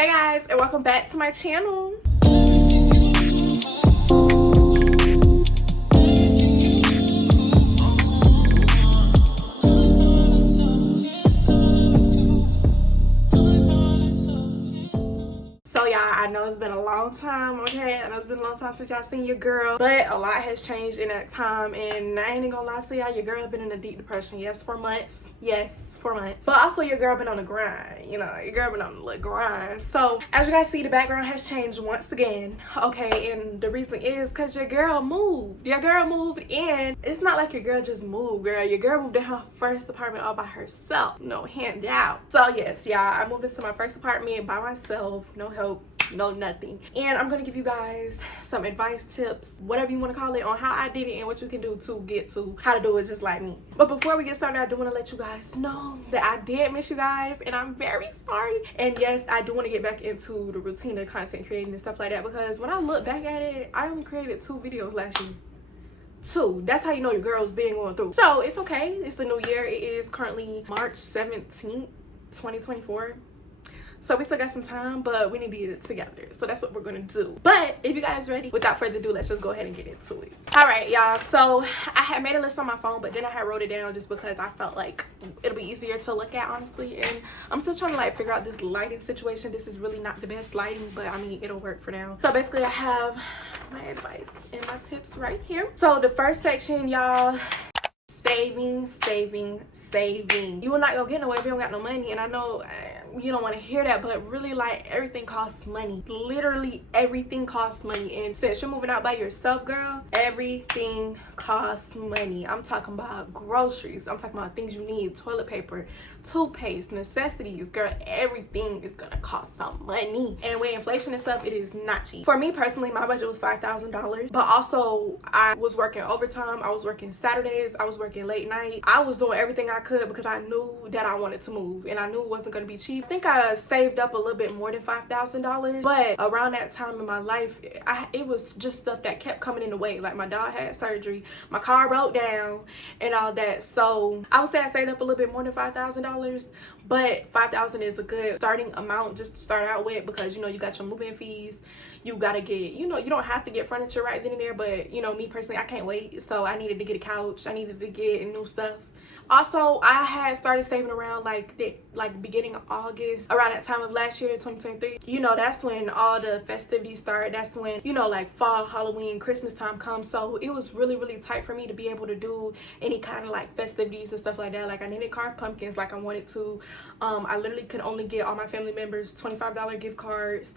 Hey guys, and welcome back to my channel. So y'all, I know it's been a long time, okay? I know it's been a long time since y'all seen your girl, but a lot has changed in that time, and I ain't even gonna lie to y'all, your girl been in a deep depression. Yes, for months. Yes, for months. But also your girl been on the grind, you know, your girl been on the little grind. So as you guys see, the background has changed once again, okay? And the reason is because your girl moved. Your girl moved in. It's not like your girl just moved, girl. Your girl moved in her first apartment all by herself. No handout. So yes, y'all, I moved into my first apartment by myself. No help, no nothing. And I'm gonna give you guys some advice, tips, whatever you want to call it, on how I did it and what you can do to get to how to do it just like me. But before we get started, I do want to let you guys know that I did miss you guys, and I'm very sorry. And yes, I do want to get back into the routine of content creating and stuff like that, because when I look back at it, I only created 2 videos last year. 2. That's how you know your girl's been going through. So it's okay, it's the new year. It is currently March 17th 2024. So we still got some time, but we need to get it together. So that's what we're gonna do. But if you guys ready, without further ado, let's just go ahead and get into it. All right, y'all. So I had made a list on my phone, but then I had wrote it down just because I felt like it'll be easier to look at, honestly. And I'm still trying to like figure out this lighting situation. This is really not the best lighting, but I mean, it'll work for now. So basically I have my advice and my tips right here. So the first section, y'all, saving. You are not gonna get nowhere if you don't got no money. And I know you don't want to hear that, but really, like, everything costs money. Literally everything costs money. And since you're moving out by yourself, girl, everything costs money. I'm talking about groceries, I'm talking about things you need, toilet paper, toothpaste, necessities, girl. Everything is gonna cost some money, and with inflation and stuff, it is not cheap. For me personally, my budget was $5,000, but also I was working overtime, I was working Saturdays, I was working late night, I was doing everything I could because I knew that I wanted to move, and I knew it wasn't going to be cheap. I think I saved up a little bit more than $5,000, but around that time in my life, it was just stuff that kept coming in the way. Like my dog had surgery, my car broke down, and all that. So I would say I saved up a little bit more than $5,000, but $5,000 is a good starting amount just to start out with, because you know you got your moving fees, you gotta get, you know, you don't have to get furniture right then and there, but you know, me personally, I can't wait. So I needed to get a couch, I needed to get new stuff. Also, I had started saving around like beginning of August, around that time of last year, 2023. You know, that's when all the festivities start. That's when, you know, like fall, Halloween, Christmas time comes. So it was really tight for me to be able to do any kind of like festivities and stuff like that. Like I needed carved pumpkins like I wanted to. I literally could only get all my family members $25 gift cards.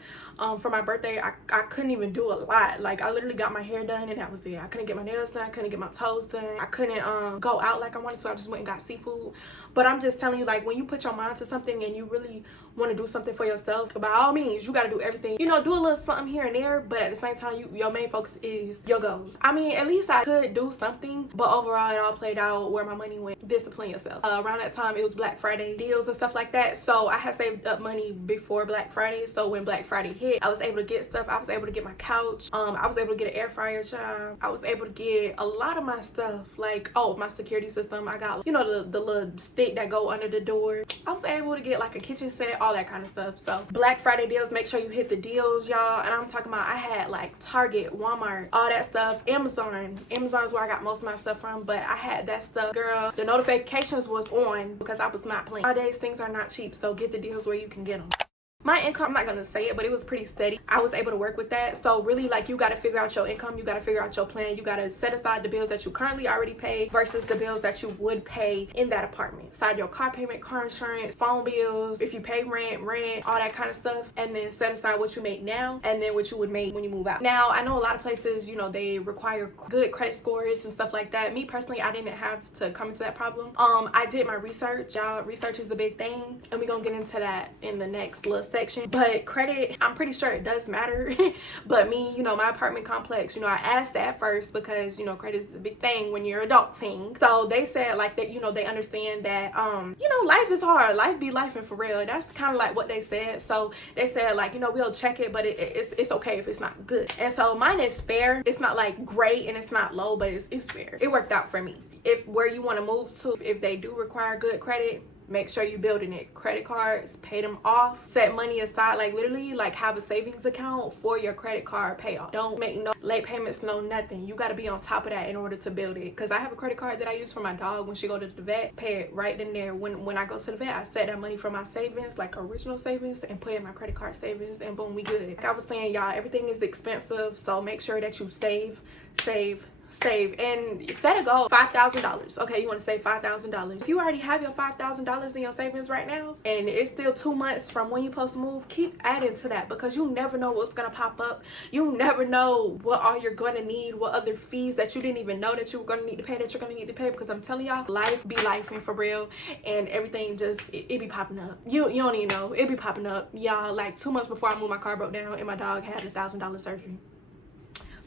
For my birthday, I couldn't even do a lot. Like I literally got my hair done and that was it. I couldn't get my nails done, I couldn't get my toes done, I couldn't go out like I wanted to. I just went and got seafood. But I'm just telling you, like, when you put your mind to something and you really want to do something for yourself, by all means, you got to do everything. You know, do a little something here and there, but at the same time, your main focus is your goals. I mean, at least I could do something, but overall, it all played out where my money went. Discipline yourself. Around that time, it was Black Friday deals and stuff like that. So I had saved up money before Black Friday. So when Black Friday hit, I was able to get stuff. I was able to get my couch. I was able to get an air fryer, child. I was able to get a lot of my stuff, like, oh, my security system. I got, you know, the little stick that go under the door. I was able to get like a kitchen set, all that kind of stuff. So Black Friday deals, make sure you hit the deals, y'all. And I'm talking about, I had like Target, Walmart, all that stuff. Amazon is where I got most of my stuff from, but I had that stuff, girl. The notifications was on because I was not playing. Nowadays things are not cheap, so get the deals where you can get them. My income, I'm not gonna say it, but it was pretty steady. I was able to work with that. So really, like, you gotta figure out your income, you gotta figure out your plan, you gotta set aside the bills that you currently already pay versus the bills that you would pay in that apartment. Aside your car payment, car insurance, phone bills, if you pay rent, all that kind of stuff, and then set aside what you make now and then what you would make when you move out. Now, I know a lot of places, you know, they require good credit scores and stuff like that. Me personally, I didn't have to come into that problem. I did my research, y'all. Research is the big thing, and we're gonna get into that in the next little section. But credit, I'm pretty sure it does matter. But me, you know, my apartment complex, you know, I asked that first because, you know, credit is a big thing when you're adulting. So they said like that, you know, they understand that you know, life is hard, life be life, and for real, that's kind of like what they said. So they said like, you know, we'll check it, but it's okay if it's not good. And so mine is fair. It's not like great and it's not low, but it's fair. It worked out for me. If where you want to move to, if they do require good credit, make sure you building it. Credit cards, pay them off. Set money aside, like literally like have a savings account for your credit card payoff. Don't make no late payments, no nothing. You got to be on top of that in order to build it. Because I have a credit card that I use for my dog when she go to the vet. Pay it right in there. When I go to the vet, I set that money for my savings, like original savings, and put it in my credit card savings, and boom, we good. Like I was saying, y'all, everything is expensive, so make sure that you save and set a goal. $5,000. Okay, you want to save $5,000. If you already have your $5,000 in your savings right now and it's still 2 months from when you're supposed to move, keep adding to that, because you never know what's gonna pop up. You never know what all you're gonna need, what other fees that you didn't even know that you were gonna need to pay, that you're gonna need to pay. Because I'm telling y'all, life be life, and for real, and everything just it be popping up. You don't even know, it be popping up, y'all. Like 2 months before I moved, my car broke down and my dog had a $1,000 surgery.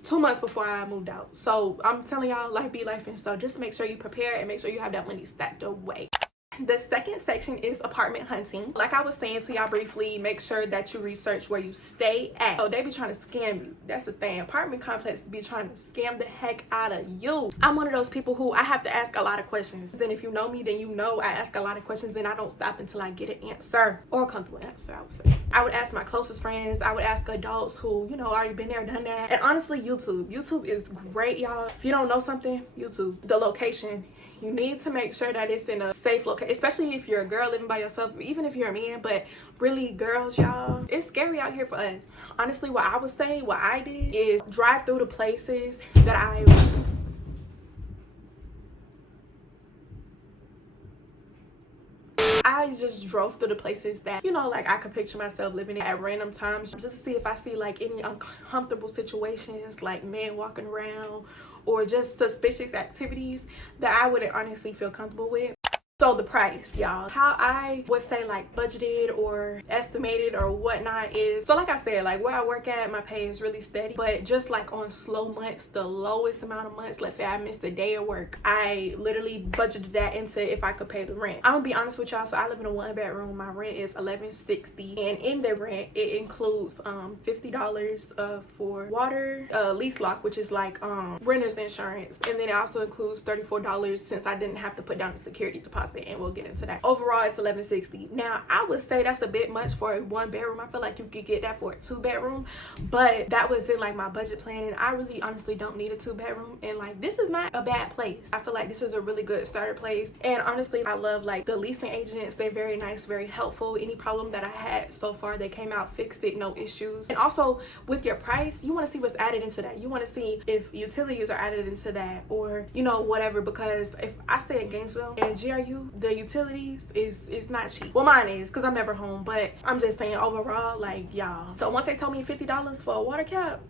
2 months before I moved out. So I'm telling y'all, life be life, and so just make sure you prepare and make sure you have that money stacked away. The second section is apartment hunting. Like I was saying to y'all briefly, make sure that you research where you stay at. So they be trying to scam you. That's the thing. Apartment complexes be trying to scam the heck out of you. I'm one of those people who I have to ask a lot of questions. And if you know me, then you know I ask a lot of questions and I don't stop until I get an answer, or a comfortable answer, I would say. I would ask my closest friends. I would ask adults who, you know, already been there, done that. And honestly, YouTube is great, y'all. If you don't know something, YouTube. The location, you need to make sure that it's in a safe location, especially if you're a girl living by yourself, even if you're a man. But really, girls, y'all, it's scary out here for us. Honestly, what I would say, what I did is drive through the places that I just drove through the places that, you know, like I could picture myself living in at random times, just to see if I see like any uncomfortable situations, like men walking around or just suspicious activities that I wouldn't honestly feel comfortable with. So the price, y'all, how I would say like budgeted or estimated or whatnot is, so like I said, like where I work at, my pay is really steady, but just like on slow months, the lowest amount of months, let's say I missed a day of work, I literally budgeted that into if I could pay the rent. I'm gonna be honest with y'all, so I live in a 1-bedroom. My rent is $11.60, and in the rent it includes $50 for water, lease lock, which is like renter's insurance, and then it also includes $34 since I didn't have to put down a security deposit, and we'll get into that. Overall, it's $11.60. Now I would say that's a bit much for a 1-bedroom. I feel like you could get that for a 2-bedroom, but that was in like my budget plan, and I really honestly don't need a 2-bedroom. And like, this is not a bad place. I feel like this is a really good starter place, and honestly I love like the leasing agents. They're very nice, very helpful. Any problem that I had so far, they came out, fixed it, no issues. And also with your price, you want to see what's added into that. You want to see if utilities are added into that, or you know, whatever, because if I stay in Gainesville and GRU, the utilities is not cheap. Well, mine is, because I'm never home, but I'm just saying overall, like, y'all. So once they told me $50 for a water cap,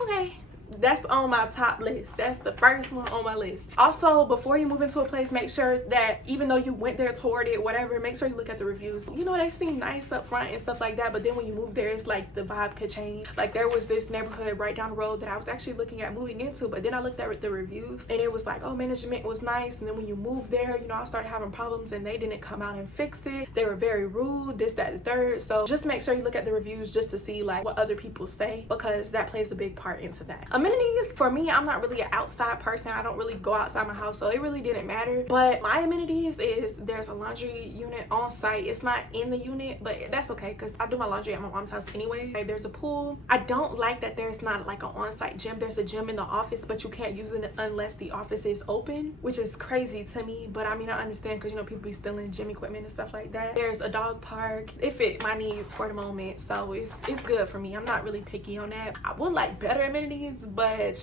okay, that's on my top list. That's the first one on my list. Also, before you move into a place, make sure that even though you went there, toured it, whatever, make sure you look at the reviews. You know, they seem nice up front and stuff like that, but then when you move there, it's like the vibe could change. Like there was this neighborhood right down the road that I was actually looking at moving into, but then I looked at the reviews and it was like, oh, management was nice, and then when you move there, you know, I started having problems and they didn't come out and fix it. They were very rude, this, that, the third. So just make sure you look at the reviews just to see like what other people say, because that plays a big part into that. Amenities, for me, I'm not really an outside person. I don't really go outside my house, so it really didn't matter. But my amenities is there's a laundry unit on site. It's not in the unit, but that's okay because I do my laundry at my mom's house anyway. Like, there's a pool. I don't like that there's not like an on-site gym. There's a gym in the office, but you can't use it unless the office is open, which is crazy to me. But I mean, I understand because, you know, people be stealing gym equipment and stuff like that. There's a dog park. It fit my needs for the moment, so it's good for me. I'm not really picky on that. I would like better amenities, but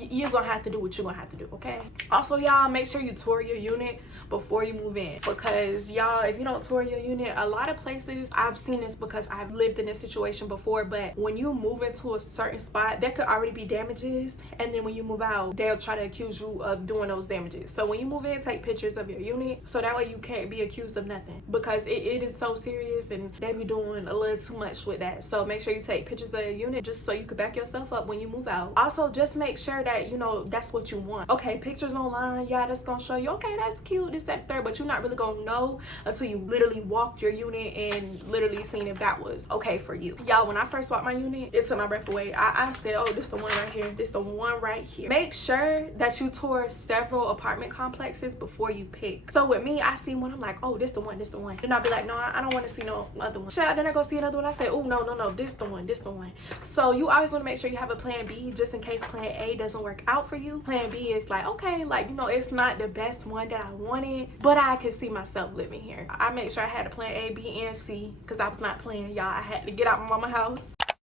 you're gonna have to do what you're gonna have to do, okay? Also, y'all, make sure you tour your unit before you move in, because y'all, if you don't tour your unit, a lot of places, I've seen this because I've lived in this situation before, but when you move into a certain spot, there could already be damages, and then when you move out, they'll try to accuse you of doing those damages. So when you move in, take pictures of your unit so that way you can't be accused of nothing, because it is so serious and they be doing a little too much with that. So make sure you take pictures of your unit just so you can back yourself up when you move out. Also, just make sure that, you know, that's what you want. Okay, pictures online, yeah, that's gonna show you, okay, that's cute, this, that, third, but you're not really gonna know until you literally walked your unit and literally seen if that was okay for you. Y'all, when I first walked my unit, it took my breath away. I said, oh, this the one right here, this the one right here. Make sure that you tour several apartment complexes before you pick. So with me, I see one, I'm like, oh, this the one, this the one. Then I'll be like, no, I don't want to see no other one. Then I go see another one, I say, oh, no, this the one, this the one. So you always want to make sure you have a plan B, just in case plan A doesn't work out for you. Plan B is like, okay, like, you know, it's not the best one that I wanted, but I could see myself living here. I made sure I had a plan A, B, and C, because I was not playing, y'all. I had to get out of mama's house.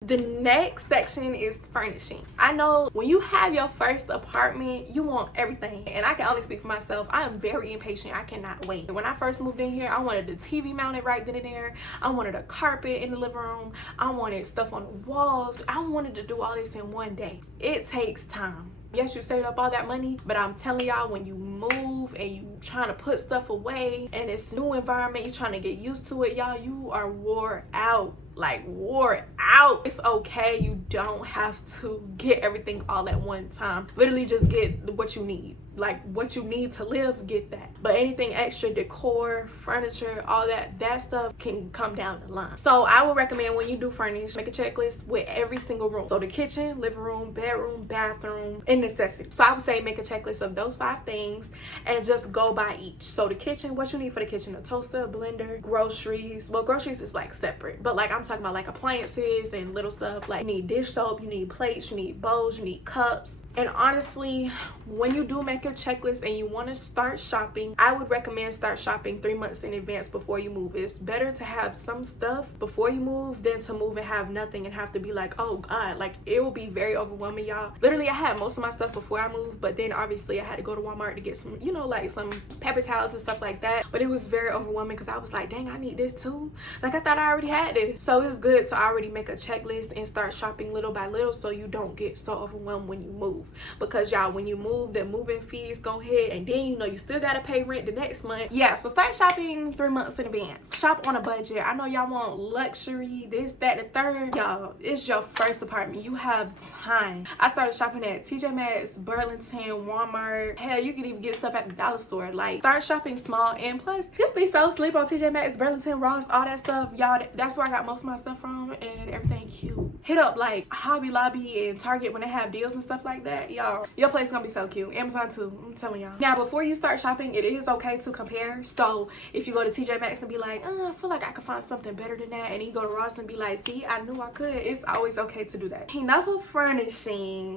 The next section is furnishing. I know when you have your first apartment, you want everything. And I can only speak for myself. I am very impatient. I cannot wait. When I first moved in here, I wanted the TV mounted right then and there. I wanted a carpet in the living room. I wanted stuff on the walls. I wanted to do all this in one day. It takes time. Yes, you saved up all that money, but I'm telling y'all, when you move and you trying to put stuff away and it's new environment, you trying to get used to it, y'all, you are wore out. Like, wore out. It's okay. You don't have to get everything all at one time. Literally just get what you need. Like, what you need to live, get that. But anything extra, decor, furniture, all that stuff can come down the line. So I would recommend, when you do furnish, make a checklist with every single room. So the kitchen, living room, bedroom, bathroom, and necessities. So I would say make a checklist of those 5 things and just go by each. So the kitchen, what you need for the kitchen: a toaster, a blender, groceries. Well, groceries is like separate, but like I'm talking about like appliances and little stuff. Like, you need dish soap, you need plates, you need bowls, you need cups. And honestly, when you do make your checklist and you want to start shopping, I would recommend start shopping 3 months in advance before you move. It's better to have some stuff before you move than to move and have nothing and have to be like, oh God, like, it will be very overwhelming, y'all. Literally, I had most of my stuff before I moved, but then obviously I had to go to Walmart to get some, you know, like some paper towels and stuff like that. But it was very overwhelming because I was like, dang, I need this too. Like, I thought I already had this. So it's good to already make a checklist and start shopping little by little so you don't get so overwhelmed when you move. Because y'all, when you move, the moving fees go ahead, and then you know you still gotta pay rent the next month. Yeah, so start shopping 3 months in advance. Shop on a budget. I know y'all want luxury, this, that, the third. Y'all, it's your first apartment. You have time. I started shopping at TJ Maxx, Burlington, Walmart. Hell, you can even get stuff at the dollar store. Like, start shopping small. And plus, you'll be so asleep on TJ Maxx, Burlington, Ross, all that stuff. Y'all, that's where I got most of my stuff from, and everything cute. Hit up like Hobby Lobby and Target when they have deals and stuff like that. Y'all, your place gonna be so cute. Amazon too, I'm telling y'all. Now, before you start shopping, it is okay to compare. So if you go to TJ Maxx and be like, I feel like I could find something better than that, and you go to Ross and be like, see, I knew I could. It's always okay to do that. Enough of furnishing.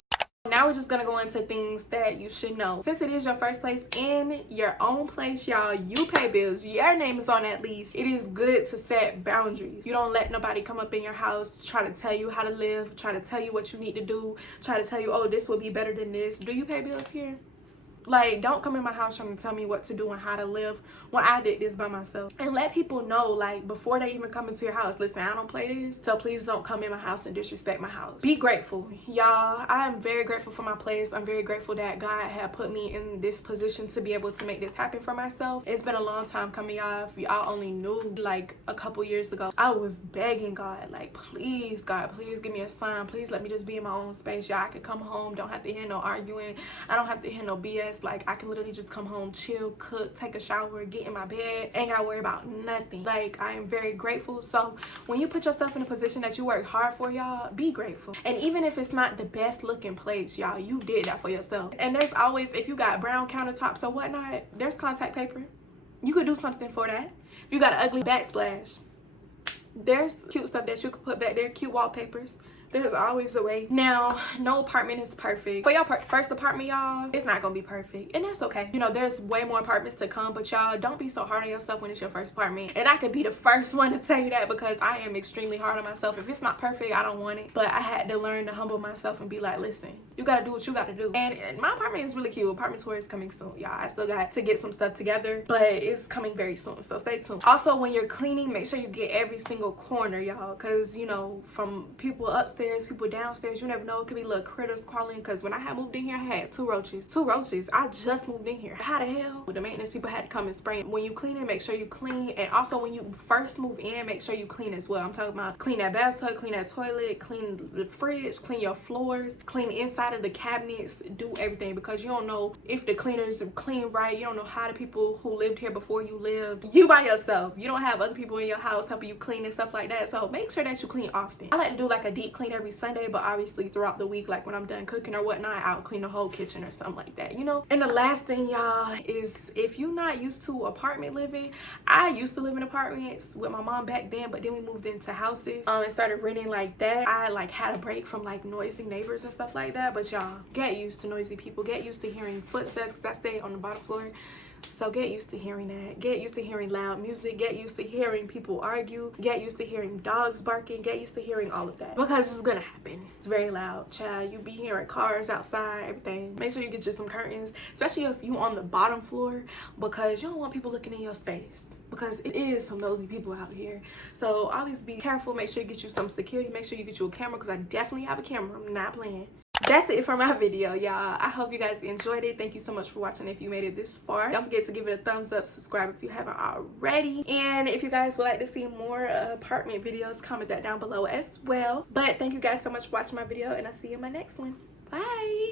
Now we're just gonna go into things that you should know. Since it is your first place in your own place, y'all, you pay bills, your name is on that lease, it is good to set boundaries. You don't let nobody come up in your house, try to tell you how to live, try to tell you what you need to do, try to tell you, oh, this will be better than this. Do you pay bills here? Like, don't come in my house trying to tell me what to do and how to live when I did this by myself. And let people know, like, before they even come into your house, listen, I don't play this, so please don't come in my house and disrespect my house. Be grateful. Y'all, I am very grateful for my place. I'm very grateful that God had put me in this position to be able to make this happen for myself. It's been a long time coming, y'all. If y'all only knew, like, a couple years ago, I was begging God, like, please, God, please give me a sign. Please let me just be in my own space. Y'all, I could come home, don't have to hear no arguing. I don't have to hear no BS. Like, I can literally just come home, chill, cook, take a shower, get in my bed, ain't gotta worry about nothing. Like, I am very grateful. So when you put yourself in a position that you work hard for, y'all, be grateful. And even if it's not the best looking place, y'all, you did that for yourself. And there's always, if you got brown countertops or whatnot, there's contact paper. You could do something for that. If you got an ugly backsplash, there's cute stuff that you could put back there, cute wallpapers. There's always a way. Now, no apartment is perfect. For your first apartment, y'all, it's not gonna be perfect, and that's okay. You know, there's way more apartments to come, but y'all, don't be so hard on yourself when it's your first apartment. And I could be the first one to tell you that, because I am extremely hard on myself. If it's not perfect, I don't want it. But I had to learn to humble myself and be like, listen, you gotta do what you gotta do. And my apartment is really cute. Apartment tour is coming soon, y'all. I still got to get some stuff together, but it's coming very soon, so stay tuned. Also, when you're cleaning, make sure you get every single corner, y'all, because, you know, from people upstairs upstairs, people downstairs. You never know, it could be little critters crawling. Because when I had moved in here, I had two roaches. I just moved in here. How the hell? The maintenance people had to come and spray. When you clean it, make sure you clean. And also when you first move in, make sure you clean as well. I'm talking about clean that bathtub, clean that toilet, clean the fridge, clean your floors, clean the inside of the cabinets, do everything, because you don't know if the cleaners are clean right. You don't know how the people who lived here before you lived. You by yourself. You don't have other people in your house helping you clean and stuff like that. So make sure that you clean often. I like to do like a deep clean every Sunday, but obviously throughout the week, like when I'm done cooking or whatnot, I'll clean the whole kitchen or something like that, you know. And the last thing, y'all, is if you're not used to apartment living, I used to live in apartments with my mom back then, but then we moved into houses and started renting like that. I like had a break from like noisy neighbors and stuff like that. But y'all, get used to noisy people, get used to hearing footsteps, because I stay on the bottom floor. So get used to hearing that. Get used to hearing loud music. Get used to hearing people argue. Get used to hearing dogs barking. Get used to hearing all of that, because it's gonna happen. It's very loud, child. You be hearing cars outside, everything. Make sure you get you some curtains, especially if you on the bottom floor, because you don't want people looking in your space, because it is some nosy people out here. So always be careful. Make sure you get you some security. Make sure you get you a camera, because I definitely have a camera. I'm not playing. That's it for my video, y'all. I hope you guys enjoyed it. Thank you so much for watching. If you made it this far, don't forget to give it a thumbs up, subscribe if you haven't already, and if you guys would like to see more apartment videos, comment that down below as well. But thank you guys so much for watching my video, and I'll see you in my next one. Bye.